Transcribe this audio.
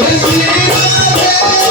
Let's get it.